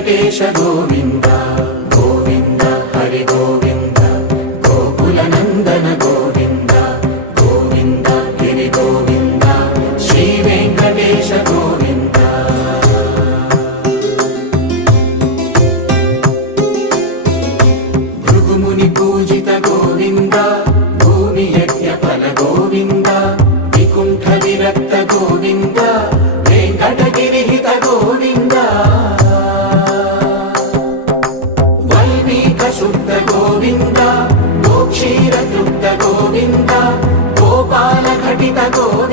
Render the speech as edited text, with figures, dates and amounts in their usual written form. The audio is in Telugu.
వెంకటేశ గోవింద గోవింద హరి గోవింద గోకుల నందన గోవింద గోవింద గిరి గోవింద శ్రీ వెంకటేశ గోవింద భృగుముని పూజిత గోవింద భూమి యజ్ఞ ఫల గోవింద వికుంఠ విరక్త గోవింద వెంకటగిరిహిత గోవింద వల్మీక శుద్ధ గోవింద గోక్షీర తృప్త గోవింద గోపాల ఘటిత గోవింద